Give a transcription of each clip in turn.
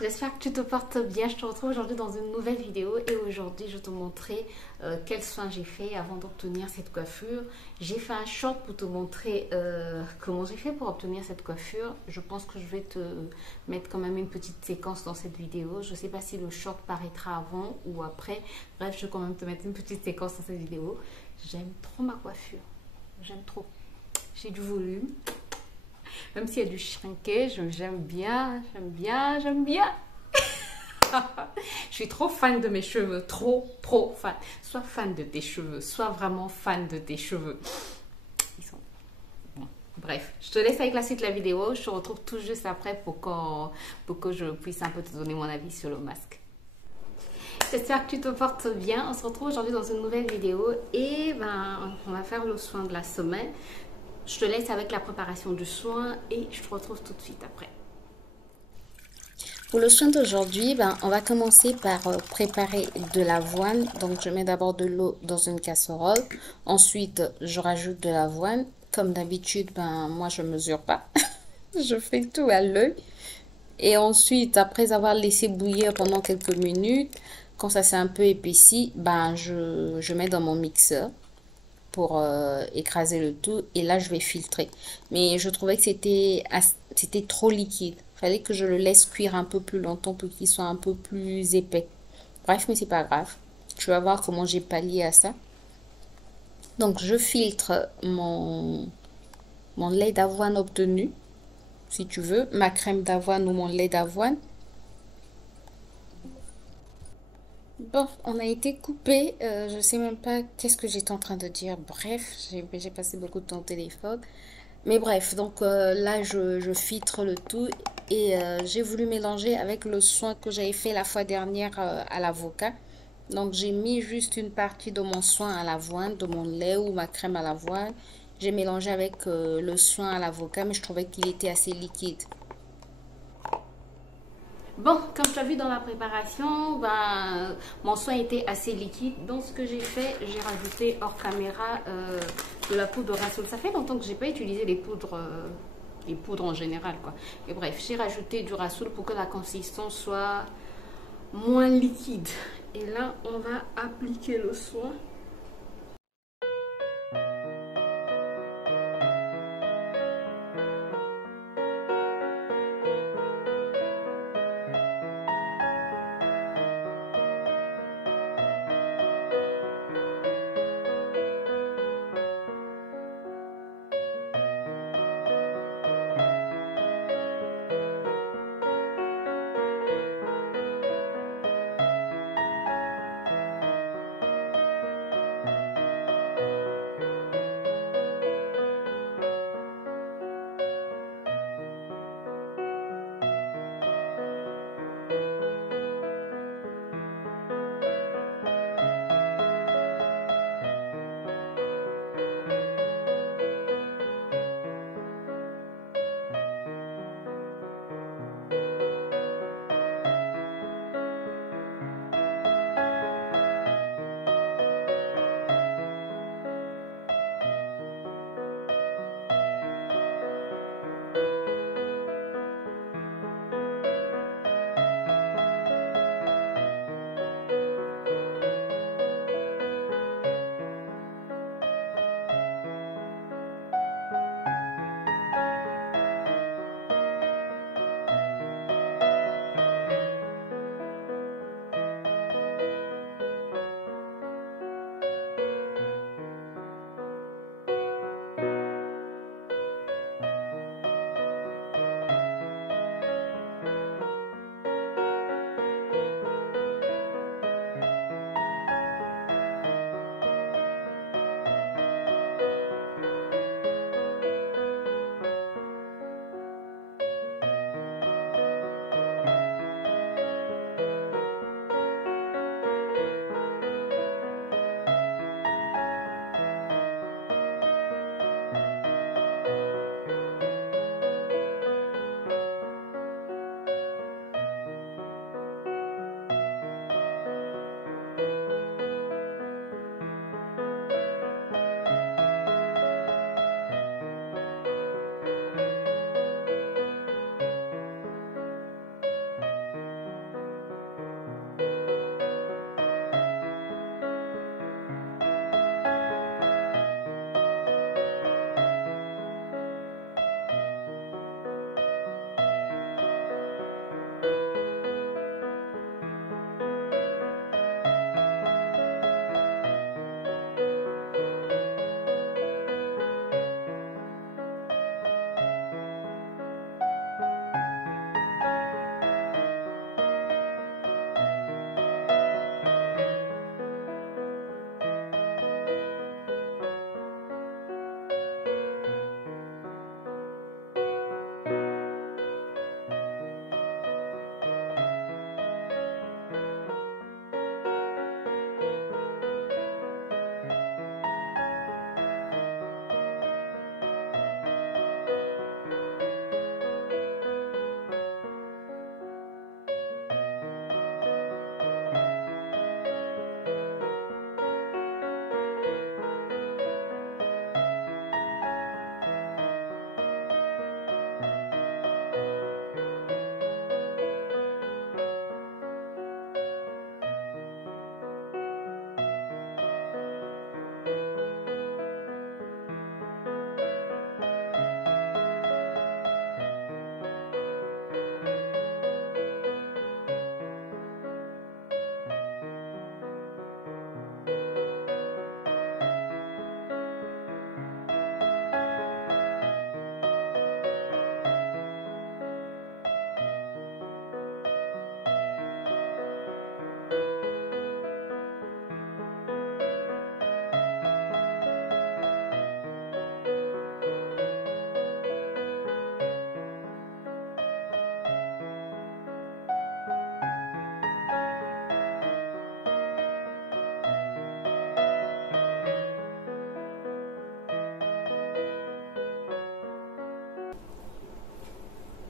J'espère que tu te portes bien. Je te retrouve aujourd'hui dans une nouvelle vidéo et aujourd'hui je vais te montrer quels soins j'ai fait avant d'obtenir cette coiffure. J'ai fait un short pour te montrer comment j'ai fait pour obtenir cette coiffure. Je pense que je vais te mettre quand même une petite séquence dans cette vidéo. Je ne sais pas si le short paraîtra avant ou après. Bref, je vais quand même te mettre une petite séquence dans cette vidéo. J'aime trop ma coiffure. J'aime trop. J'ai du volume. Même s'il y a du shrinkage, j'aime bien, j'aime bien, j'aime bien. Je suis trop fan de mes cheveux, trop fan. Sois fan de tes cheveux, sois vraiment fan de tes cheveux. Ils sont bons. Bref, je te laisse avec la suite de la vidéo. Je te retrouve tout juste après pour que je puisse un peu te donner mon avis sur le masque. J'espère que tu te portes bien. On se retrouve aujourd'hui dans une nouvelle vidéo et on va faire le soin de la semaine. Je te laisse avec la préparation du soin et je te retrouve tout de suite après. Pour le soin d'aujourd'hui, on va commencer par préparer de l'avoine. Donc, je mets d'abord de l'eau dans une casserole. Ensuite, je rajoute de l'avoine. Comme d'habitude, moi, je mesure pas. Je fais tout à l'œil. Et ensuite, après avoir laissé bouillir pendant quelques minutes, quand ça s'est un peu épaissi, je mets dans mon mixeur pour écraser le tout et là je vais filtrer, mais je trouvais que c'était trop liquide, fallait que je le laisse cuire un peu plus longtemps pour qu'il soit un peu plus épais. Bref, mais c'est pas grave, tu vas voir comment j'ai pallié à ça. Donc je filtre mon lait d'avoine obtenu, si tu veux ma crème d'avoine ou mon lait d'avoine. Bon, on a été coupé. Je sais même pas qu'est-ce que j'étais en train de dire. Bref, j'ai passé beaucoup de temps au téléphone. Mais bref, donc là, je filtre le tout et j'ai voulu mélanger avec le soin que j'avais fait la fois dernière à l'avocat. Donc, j'ai mis juste une partie de mon soin à l'avoine, de mon lait ou ma crème à l'avoine. J'ai mélangé avec le soin à l'avocat, mais je trouvais qu'il était assez liquide. Bon, comme tu as vu dans la préparation, mon soin était assez liquide. Donc, ce que j'ai fait, j'ai rajouté hors caméra de la poudre de Rassoul. Ça fait longtemps que j'ai pas utilisé les poudres en général, quoi. Et bref, j'ai rajouté du Rassoul pour que la consistance soit moins liquide. Et là, on va appliquer le soin.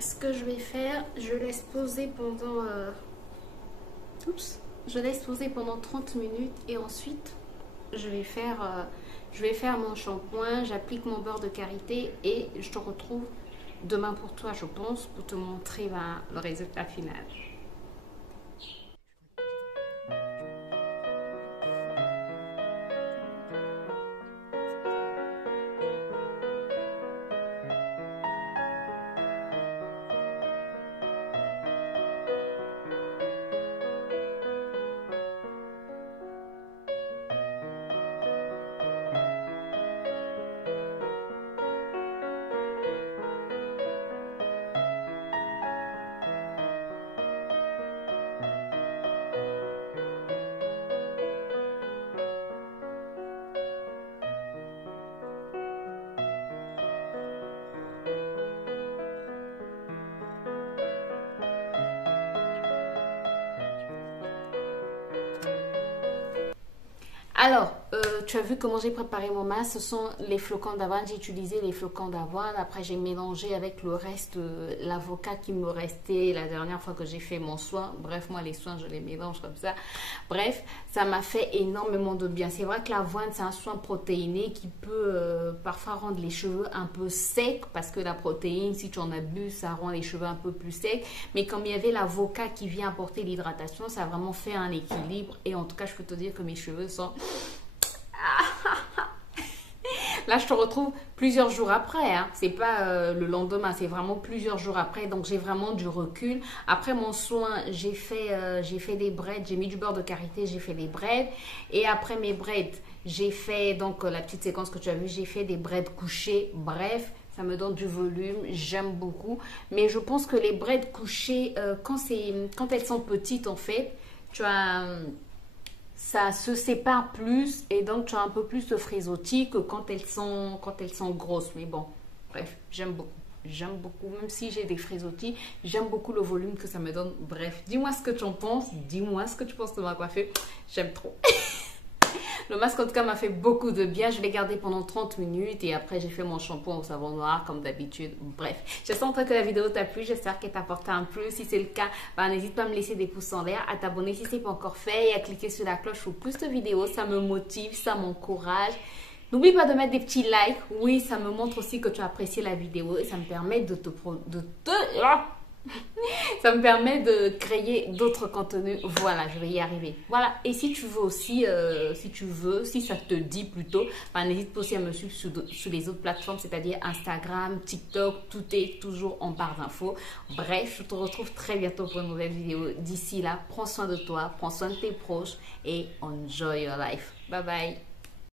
ce que je vais faire, je laisse poser pendant... Oups. Je laisse poser pendant 30 minutes et ensuite, je vais faire mon shampoing, j'applique mon beurre de karité et je te retrouve demain pour toi, je pense, pour te montrer le résultat final. Alors, tu as vu comment j'ai préparé mon masque. Ce sont les flocons d'avoine. J'ai utilisé les flocons d'avoine. Après, j'ai mélangé avec le reste, l'avocat qui me restait la dernière fois que j'ai fait mon soin. Bref, moi, les soins, je les mélange comme ça. Bref, ça m'a fait énormément de bien. C'est vrai que l'avoine, c'est un soin protéiné qui peut parfois rendre les cheveux un peu secs parce que la protéine, si tu en abuses, ça rend les cheveux un peu plus secs. Mais comme il y avait l'avocat qui vient apporter l'hydratation, ça a vraiment fait un équilibre. Et en tout cas, je peux te dire que mes cheveux sont... Là, je te retrouve plusieurs jours après. Hein. C'est pas le lendemain, c'est vraiment plusieurs jours après. Donc, j'ai vraiment du recul. Après mon soin, j'ai fait des braids. J'ai mis du beurre de karité, j'ai fait des braids. Et après mes braids, j'ai fait donc la petite séquence que tu as vue. J'ai fait des braids couchés. Bref, ça me donne du volume. J'aime beaucoup. Mais je pense que les braids couchés, quand elles sont petites, en fait, tu as... ça se sépare plus et donc tu as un peu plus de frisottis que quand elles sont grosses. Mais bon, bref, j'aime beaucoup. J'aime beaucoup, même si j'ai des frisottis, j'aime beaucoup le volume que ça me donne. Bref, dis-moi ce que tu en penses. Dis-moi ce que tu penses de ma coiffure. J'aime trop. Le masque en tout cas m'a fait beaucoup de bien. Je l'ai gardé pendant 30 minutes et après j'ai fait mon shampoing au savon noir comme d'habitude. Bref, j'espère en tout cas que la vidéo t'a plu. J'espère qu'elle t'a apporté un plus. Si c'est le cas, n'hésite pas à me laisser des pouces en l'air, à t'abonner si ce n'est pas encore fait et à cliquer sur la cloche pour plus de vidéos. Ça me motive, ça m'encourage. N'oublie pas de mettre des petits likes. Oui, ça me montre aussi que tu as apprécié la vidéo et ça me permet ça me permet de créer d'autres contenus. Voilà, je vais y arriver. Voilà, et si tu veux aussi, si ça te dit plutôt, n'hésite pas aussi à me suivre sur les autres plateformes, c'est-à-dire Instagram, TikTok, tout est toujours en barre d'infos. Bref, je te retrouve très bientôt pour une nouvelle vidéo. D'ici là, prends soin de toi, prends soin de tes proches et enjoy your life. Bye bye.